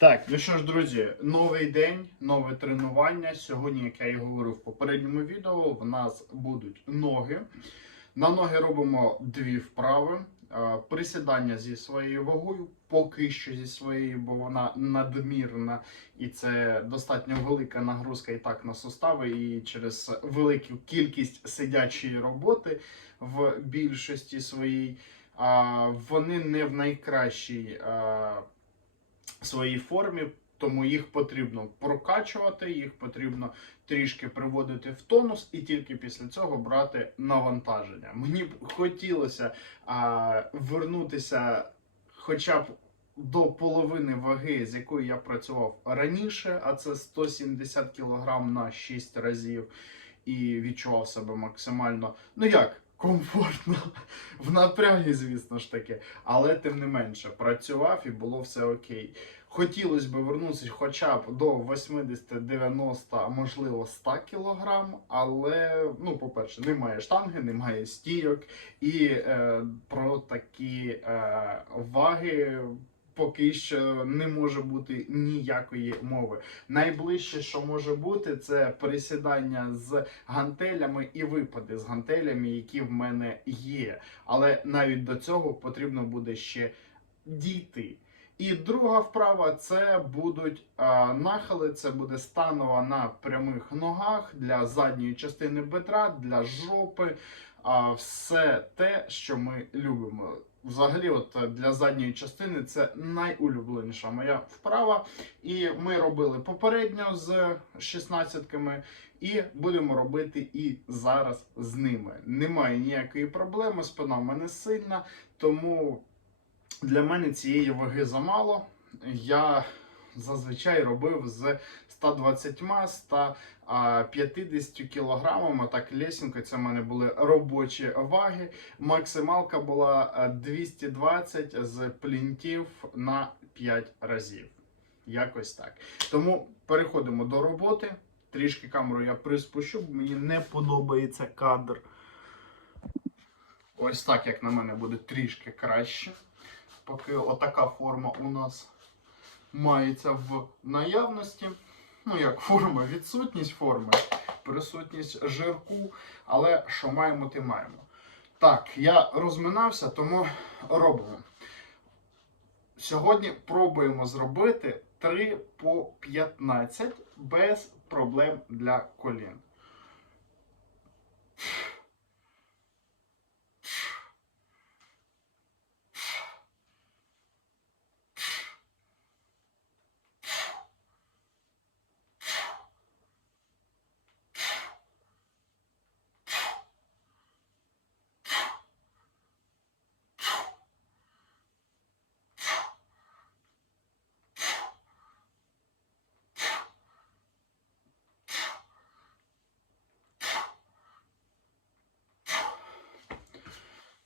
Так, ну що ж, друзі, новий день, нове тренування. Сьогодні, як я і говорив в попередньому відео, в нас будуть ноги. На ноги робимо дві вправи. Присідання зі своєю вагою, поки що зі своєю, бо вона надмірна, і це достатньо велика нагрузка і так на сустави, і через велику кількість сидячої роботи в більшості своїй. Вони не в найкращій своїй формі, тому їх потрібно прокачувати, їх потрібно трішки приводити в тонус, і тільки після цього брати навантаження. Мені б хотілося а, вернутися хоча б до половини ваги, з якою я працював раніше, а це 170 кг на 6 разів, і відчував себе максимально, ну як, комфортно, в напрягі, звісно ж таки, але тим не менше працював і було все окей. Хотілося б вернутися хоча б до 80-90, а можливо 100 кг, але, ну, по-перше, немає штанги, немає стійок, і е, про такі е, ваги поки що не може бути ніякої мови. Найближче, що може бути, це присідання з гантелями і випади з гантелями, які в мене є. Але навіть до цього потрібно буде ще дійти. І друга вправа це будуть а, нахили. Це буде станова на прямих ногах для задньої частини бедра, для жопи. А, все те, що ми любимо. Взагалі, от е, для задньої частини це найулюбленіша моя вправа. І ми робили попередньо з 16-ками, і будемо робити і зараз з ними. Немає ніякої проблеми, спина в мене сильна, тому для мене цієї ваги замало. Я зазвичай робив з 120 150 кілограмами. Так, лесінка, це в мене були робочі ваги. Максималка була е, 220 з плінтів на 5 разів. Якось так. Тому переходимо до роботи. Трішки камеру я приспущу, бо мені не подобається кадр. Ось так, як на мене, буде трішки краще. Поки отака форма у нас мається в наявності. Ну, як форма, відсутність форми, присутність жирку, але що маємо, ти маємо. Так, я розминався, тому робимо. Сьогодні пробуємо зробити 3 по 15 без проблем для колін.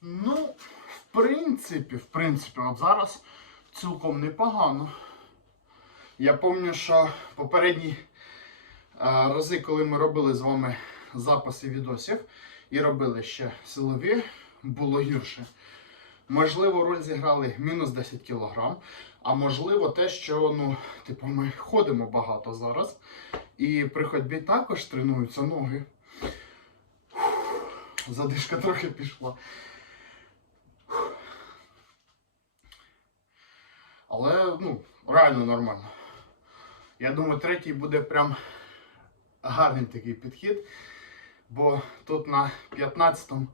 Ну, в принципі, в принципі, от зараз цілком непогано. Я пам'ятаю, що попередні а, рази, коли ми робили з вами записи відосів і робили ще силові, було гірше. Можливо, роль зіграли мінус 10 кг, а можливо, те, що ну, типу, ми ходимо багато зараз. І при ходьбі також тренуються ноги. Задишка трохи пішла. Але ну, реально нормально. Я думаю, третій буде прям гарний такий підхід. Бо тут на 15-му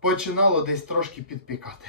починало десь трошки підпікати.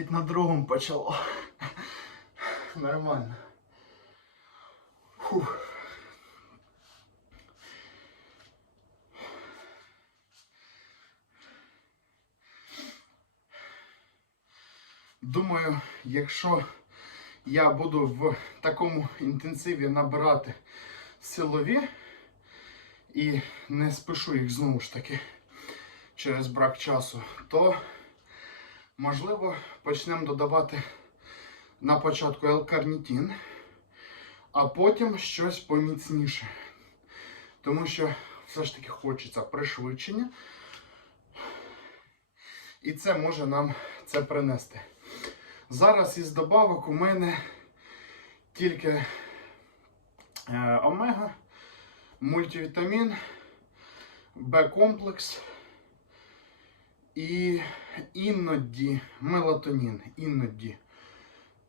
Навіть на другому почало. Нормально. Фух. Думаю, якщо я буду в такому інтенсиві набирати силові і не спишу їх знову ж таки через брак часу, то можливо почнемо додавати на початку L-карнітин, а потім щось поміцніше. Тому що все ж таки хочеться пришвидшення. І це може нам це принести. Зараз із добавок у мене тільки е, омега, мультивітамін, Б-комплекс і іноді мелатонін. Іноді.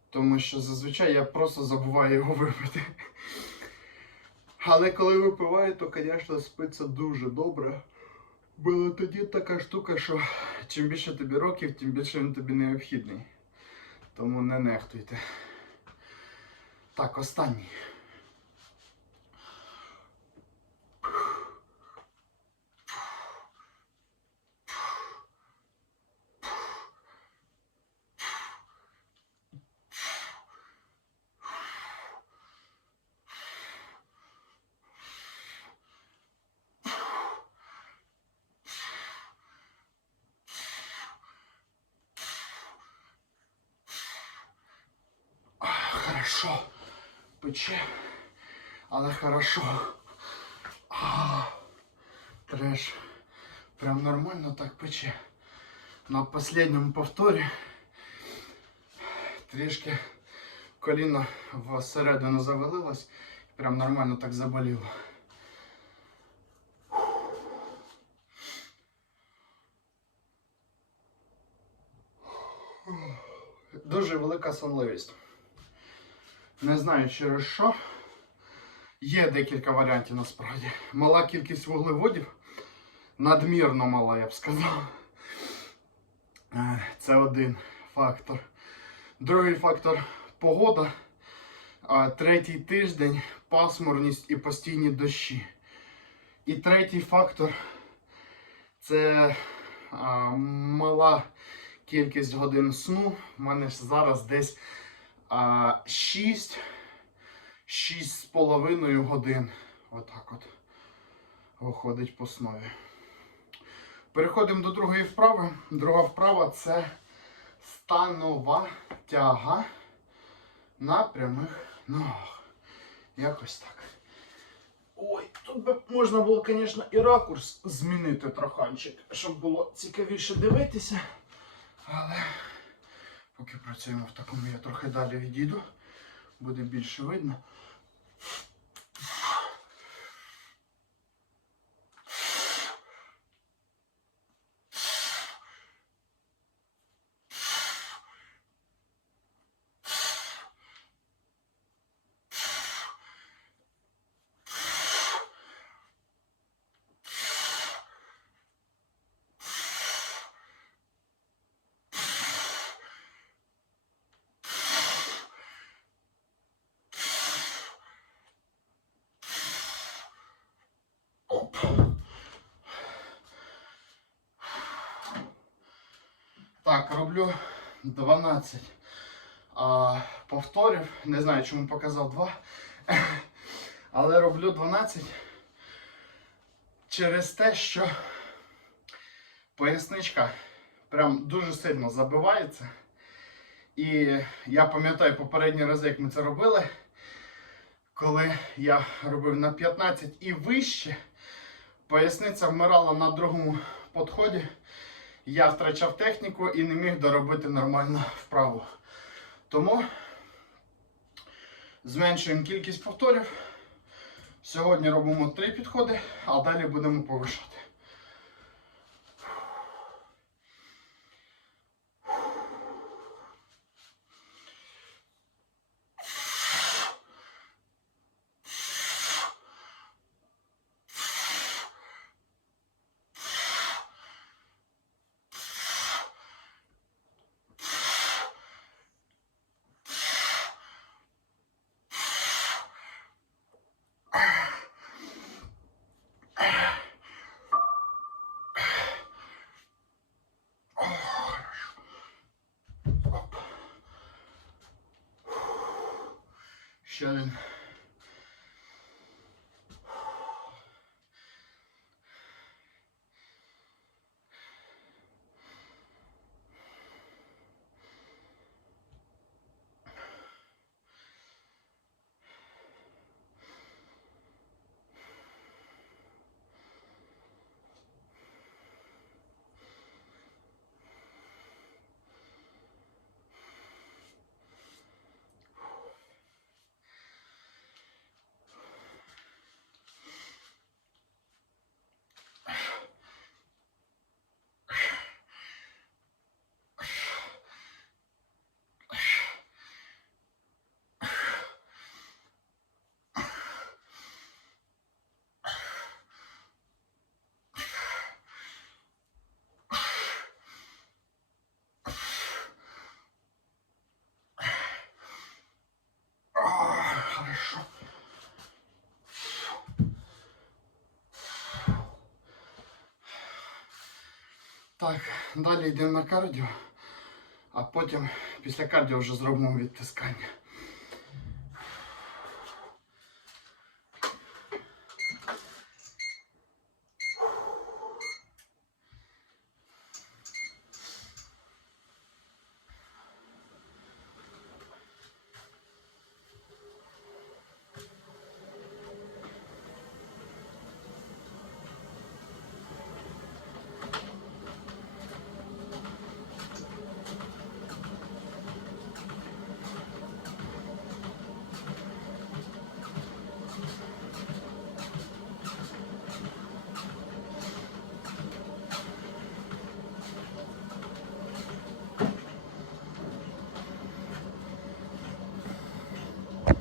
Тому що зазвичай я просто забуваю його випити. Але коли випиваю, то, звісно, спиться дуже добре. Мелатонін така штука, що чим більше тобі років, тим більше він тобі необхідний. Тому не нехтуйте. Так, останній. Хорошо. Пече. Але хорошо. А, треш. Прям нормально так пече. На останньому повторі трішки коліно всередину завалилось. Прям нормально так заболіло. Дуже велика сонливість. Не знаю через що. Є декілька варіантів насправді. Мала кількість вуглеводів. Надмірно мала, я б сказав. Е, Це один фактор. Другий фактор погода. Третій тиждень пасмурність і постійні дощі. І третій фактор це а, мала кількість годин сну. У мене зараз десь 6, 6 з половиною годин. Отак от виходить по снові. Переходимо до другої вправи. Друга вправа це станова тяга на прямих ногах. Якось так. Ой, тут би можна було, звісно, і ракурс змінити троханчик, щоб було цікавіше дивитися. Але поки працюємо в такому, я трохи далі відійду, буде більше видно. Так, роблю 12 а, повторів. Не знаю, чому показав 2. Але роблю 12 через те, що поясничка прям дуже сильно забивається. І я пам'ятаю попередні рази, як ми це робили, коли я робив на 15 і вище. Поясниця вмирала на другому підході. Я втрачав техніку і не міг доробити нормально вправу. Тому зменшуємо кількість повторів. Сьогодні робимо три підходи, а далі будемо повишати. Ще Так, далі йдемо на кардіо, а потім після кардіо вже зробимо відтискання.